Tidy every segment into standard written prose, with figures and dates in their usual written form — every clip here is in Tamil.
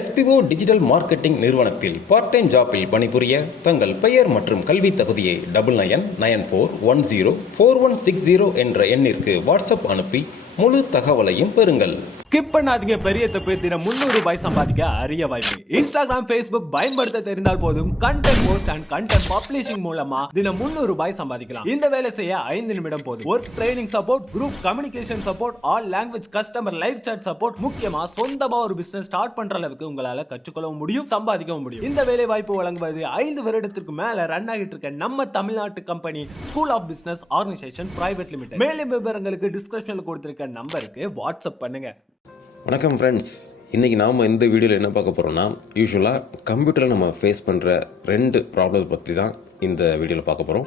SPO டிஜிட்டல் மார்க்கெட்டிங் நிறுவனத்தில் பார்ட் டைம் ஜாப்பில் பணிபுரிய தங்கள் பெயர் மற்றும் கல்வி தகுதியை 9994104160 என்ற எண்ணிற்கு வாட்ஸ்அப் அனுப்பி முழு தகவலையும் பெறுங்கள். ஸ்கிப் பண்ணாதீங்க, பெரிய தப்பு. தினம் 300 ரூபாய் சம்பாதிக்க அரிய வாய்ப்பு. இன்ஸ்டாகிராம், Facebook பயன்படுத்த தெரிந்தால் போதும். Content post and content publishing மூலமா தினம் 300 ரூபாய் சம்பாதிக்கலாம். இந்த வேலை செய்ய 5 நிமிடம் போதும். Work training support, group communication support, all language customer live chat support, முக்கியமா சொந்தமா ஒரு பிசினஸ் ஸ்டார்ட் பண்ற அளவுக்கு உங்களால கற்றுக்கொள்ளவும் முடியும், சம்பாதிக்கவும் முடியும். இந்த வேலை வாய்ப்பு வழங்குவது 5 வருடத்திற்கு மேல ரன் ஆகிட்டு இருக்க நம்ம தமிழ்நாட்டு company school of business organisation private limited. மேலும் விவரங்களுக்கு டிஸ்கிரிப்ஷன்ல கொடுத்திருக்க நம்பருக்கு வாட்ஸ்அப் பண்ணுங்க. வணக்கம் ஃப்ரெண்ட்ஸ், இன்றைக்கி நாம் இந்த வீடியோவில் என்ன பார்க்க போகிறோம்னா, யூஸ்வலாக கம்ப்யூட்டரில் நம்ம ஃபேஸ் பண்ணுற 2 ப்ராப்ளம் பற்றி தான் இந்த வீடியோவில் பார்க்க போகிறோம்.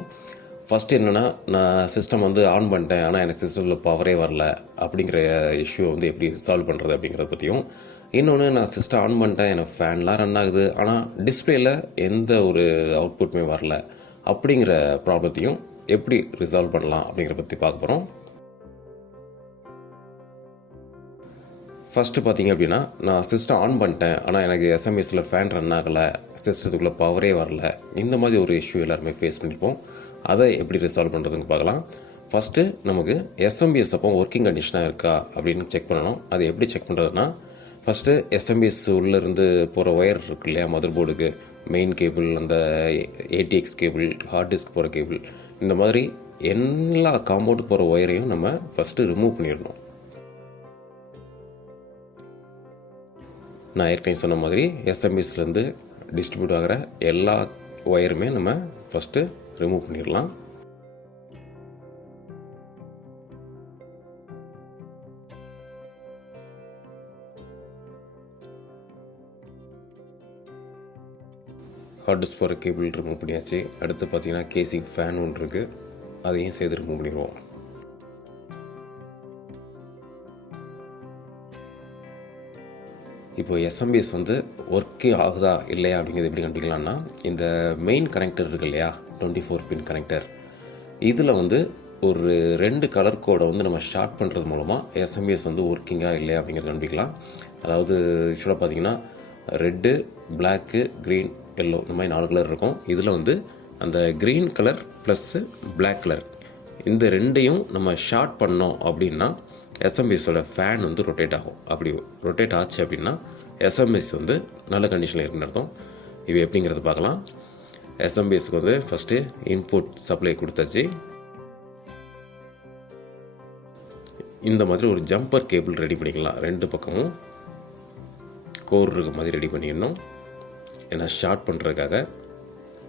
ஃபஸ்ட்டு என்னென்னா, நான் சிஸ்டம் ஆன் பண்ணிட்டேன், ஆனால் எனக்கு சிஸ்டத்தில் பவரே வரல அப்படிங்கிற இஷ்யூ எப்படி சால்வ் பண்ணுறது அப்படிங்கிறத பற்றியும், இன்னொன்று நான் சிஸ்டம் ஆன் பண்ணிட்டேன், எனக்கு ஃபேன்லாம் ரன் ஆகுது, ஆனால் டிஸ்பிளேயில் எந்த ஒரு அவுட்புட்டுமே வரல அப்படிங்கிற ப்ராப்ளத்தையும் எப்படி ரிசால்வ் பண்ணலாம் அப்படிங்கிறத பற்றி பார்க்க போகிறோம். ஃபஸ்ட்டு பார்த்திங்க அப்படின்னா, நான் சிஸ்டம் ஆன் பண்ணிட்டேன், ஆனால் எனக்கு எஸ்எம்எஸில் ஃபேன் ரன் ஆகலை, சிஸ்டத்துக்குள்ளே பவரே வரல, இந்த மாதிரி ஒரு இஷ்யூ எல்லாருமே ஃபேஸ் பண்ணிப்போம். அதை எப்படி ரிசால்வ் பண்ணுறதுன்னு பார்க்கலாம். ஃபஸ்ட்டு நமக்கு எஸ்எம்பிஎஸ் அப்போ ஒர்க்கிங் கண்டிஷனாக இருக்கா அப்படின்னு செக் பண்ணணும். அது எப்படி செக் பண்ணுறதுனா, ஃபஸ்ட்டு எஸ்எம்பிஎஸ் உள்ளேருந்து போகிற ஒயர் இருக்கு இல்லையா, மதர் போர்டுக்கு மெயின் கேபிள், அந்த ஏடிஎக்ஸ் கேபிள், ஹார்ட் டிஸ்க் போகிற கேபிள், இந்த மாதிரி எல்லா காம்பவுண்டுக்கு போகிற ஒயரையும் நம்ம ஃபஸ்ட்டு ரிமூவ் பண்ணிடணும். நான் ஏற்கனவே சொன்ன மாதிரி எஸ்எம்எஸ்லேருந்து டிஸ்ட்ரிபியூட் ஆகிற எல்லா ஒயருமே நம்ம ஃபஸ்ட்டு ரிமூவ் பண்ணிடலாம். ஹார்ட் டிஸ்க் போகிற கேபிள் ரிமூவ் பண்ணியாச்சு. அடுத்து பார்த்தீங்கன்னா கேசிங் ஃபேன் ஒன்று இருக்குது, அதையும் சேர்த்து ரிமூவ் பண்ணிடுவோம். இப்போ எஸ்எம்பிஎஸ் ஒர்க்கே ஆகுதா இல்லையா அப்படிங்கிறது எப்படி கண்டுபிடிக்கலாம்னா, இந்த மெயின் கனெக்டர் இருக்கு இல்லையா, 24 பின் கனெக்டர், இதில் ஒரு 2 கலர் கோடை நம்ம ஷார்ட் பண்ணுறது மூலமாக எஸ்எம்பிஎஸ் ஒர்க்கிங்காக இல்லையா அப்படிங்கிறத கண்டுபிடிக்கலாம். அதாவது யூஸ்வலாக பார்த்தீங்கன்னா ரெட்டு, பிளாக்கு, க்ரீன், எல்லோ, இந்த மாதிரி 4 கலர் இருக்கும். இதில் அந்த green colour plus black colour, இந்த 2ஐயும் நம்ம ஷார்ட் பண்ணோம் அப்படின்னா எஸ்எம்பிஎஸோட ஃபேன் ரொட்டேட் ஆகும். அப்படி ரொட்டேட் ஆச்சு அப்படின்னா எஸ்எம்பிஎஸ் நல்ல கண்டிஷனில் இருக்குன்னு அர்த்தம். இது எப்படிங்கிறது பார்க்கலாம். எஸ்எம்பிஎஸ்க்கு ஃபஸ்ட்டு இன்புட் சப்ளை கொடுத்தாச்சு. இந்த மாதிரி ஒரு ஜம்பர் கேபிள் ரெடி பண்ணிக்கலாம். 2 பக்கமும் கோர் இருக்க மாதிரி ரெடி பண்ணிடணும். ஏன்னா ஷார்ட் பண்ணுறதுக்காக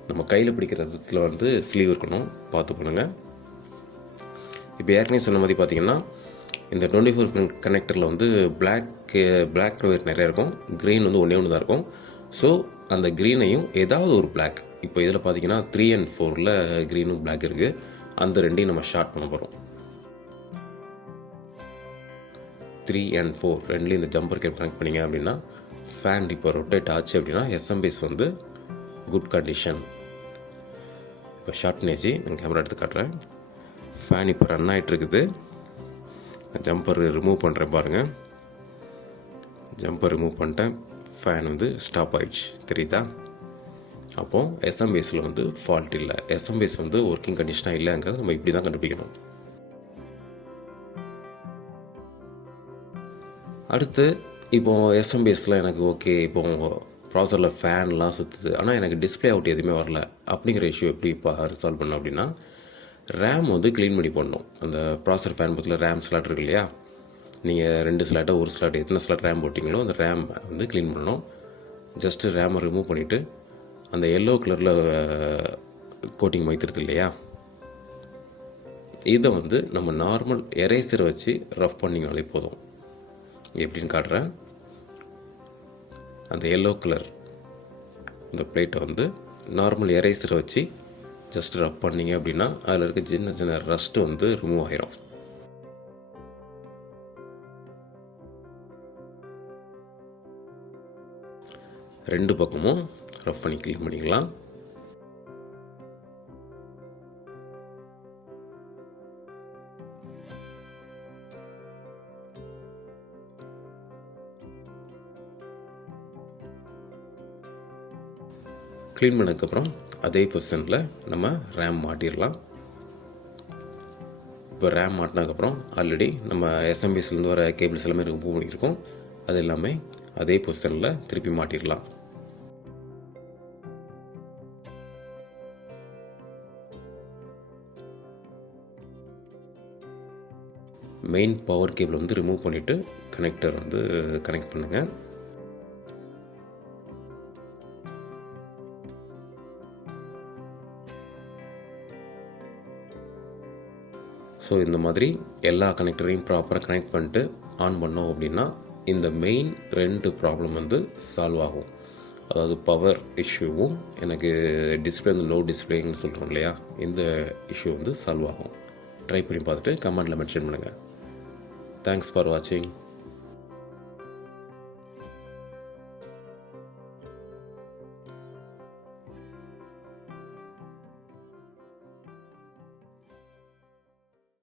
நம்ம கையில் பிடிக்கிறதுல ஸ்லீவ் இருக்கணும், பார்த்து பண்ணுங்கள். இப்போ ஏற்கனவே சொன்ன மாதிரி பார்த்தீங்கன்னா, இந்த 24 பின் கனெக்டரில் பிளாக் ஒயர் நிறையா இருக்கும், க்ரீன் ஒன்றே ஒன்று தான் இருக்கும். ஸோ அந்த க்ரீனையும் ஏதாவது ஒரு பிளாக், இப்போ இதில் பார்த்தீங்கன்னா 3 and 4ல் க்ரீனும் பிளாக் இருக்குது, அந்த 2ஐயும் நம்ம ஷார்ட் பண்ண போகிறோம். 3 and 4 ரெண்டுலேயும் இந்த ஜம்பர் கேப் கனெக்ட் பண்ணிங்க அப்படின்னா ஃபேன் இப்போ ரொட்டேட் ஆச்சு அப்படின்னா எஸ்எம்பிஎஸ் குட் கண்டிஷன். இப்போ ஷார்ட் பண்ணியாச்சு. நான் கேமரா எடுத்து காட்டுறேன். ஃபேன் இப்போ ரன் ஆகிட்டு இருக்குது. ஜம்பர் ரிமூவ் பண்ணுறேன் பாருங்கள். ஜம்பர் ரிமூவ் பண்ணிட்டேன். ஃபேன் ஸ்டாப் ஆயிடுச்சு, தெரியுதா? அப்போது எஸ்எம்பிஎஸில் ஃபால்ட் இல்லை, எஸ்எம்பிஎஸ் ஒர்க்கிங் கண்டிஷனாக இல்லைங்கிறது நம்ம இப்படி தான் கண்டுபிடிக்கணும். அடுத்து இப்போது எஸ்எம்பிஎஸில் எனக்கு ஓகே, இப்போது ப்ராசரில் ஃபேன்லாம் சுற்றுது, ஆனால் எனக்கு டிஸ்பிளே அவுட் எதுவுமே வரல அப்படிங்கிற இஷ்யூ எப்படி இப்போ ரிசால்வ் பண்ணோம் அப்படின்னா, ரேம் க்ளீன் பண்ணி போடணும். அந்த ப்ராசர் ஃபேன் பக்கத்தில் ரேம் ஸ்லாட் இருக்கு இல்லையா, நீங்கள் 2 ஸ்லாட்டோ 1 ஸ்லாட் எத்தனை ஸ்லாட் ரேம் போட்டிங்களோ அந்த ரேம் க்ளீன் பண்ணணும். ஜஸ்ட்டு ரேமை ரிமூவ் பண்ணிவிட்டு அந்த எல்லோ கலரில் கோட்டிங் மைத்திருது இல்லையா, இதை நம்ம நார்மல் எரேசரை வச்சு ரஃப் பண்ணிங்கனாலே போதும். எப்படின்னு அந்த எல்லோ கலர் அந்த பிளேட்டை நார்மல் எரேசரை வச்சு ஜஸ்ட் ரப் பண்ணிங்க அப்படின்னா அதில் இருக்க சின்ன சின்ன ரஸ்ட்டு ரிமூவ் ஆகிரும். ரெண்டு பக்கமும் ரஃப் பண்ணி க்ளீன் பண்ணிக்கலாம். க்ளீன் பண்ணதுக்கப்புறம் அதே பொசிஷனில் நம்ம ரேம் மாட்டிடலாம். இப்போ ரேம் மாட்டினதுக்கப்புறம் ஆல்ரெடி நம்ம எஸ்எம்பிஎஸ்லேருந்து வர கேபிள்ஸ் எல்லாமே ரிமூவ் பண்ணியிருக்கோம். அது எல்லாமே அதே பொசிஷனில் திருப்பி மாட்டிடலாம். மெயின் பவர் கேபிள் வந்து ரிமூவ் பண்ணிவிட்டு கனெக்டர் வந்து கனெக்ட் பண்ணுங்கள். ஸோ இந்த மாதிரி எல்லா கனெக்டரையும் ப்ராப்பராக கனெக்ட் பண்ணிட்டு ஆன் பண்ணோம் அப்படின்னா இந்த மெயின் 2 ப்ராப்ளம் வந்து சால்வ் ஆகும். அதாவது பவர் இஷ்யூவும் எனக்கு டிஸ்பிளே வந்து லோ டிஸ்பிளேன்னு சொல்கிறோம் இல்லையா, இந்த இஷ்யூ வந்து சால்வ் ஆகும். ட்ரை பண்ணி பார்த்துட்டு கமெண்டில் மென்ஷன் பண்ணுங்கள். தேங்க்ஸ் ஃபார் வாட்சிங்.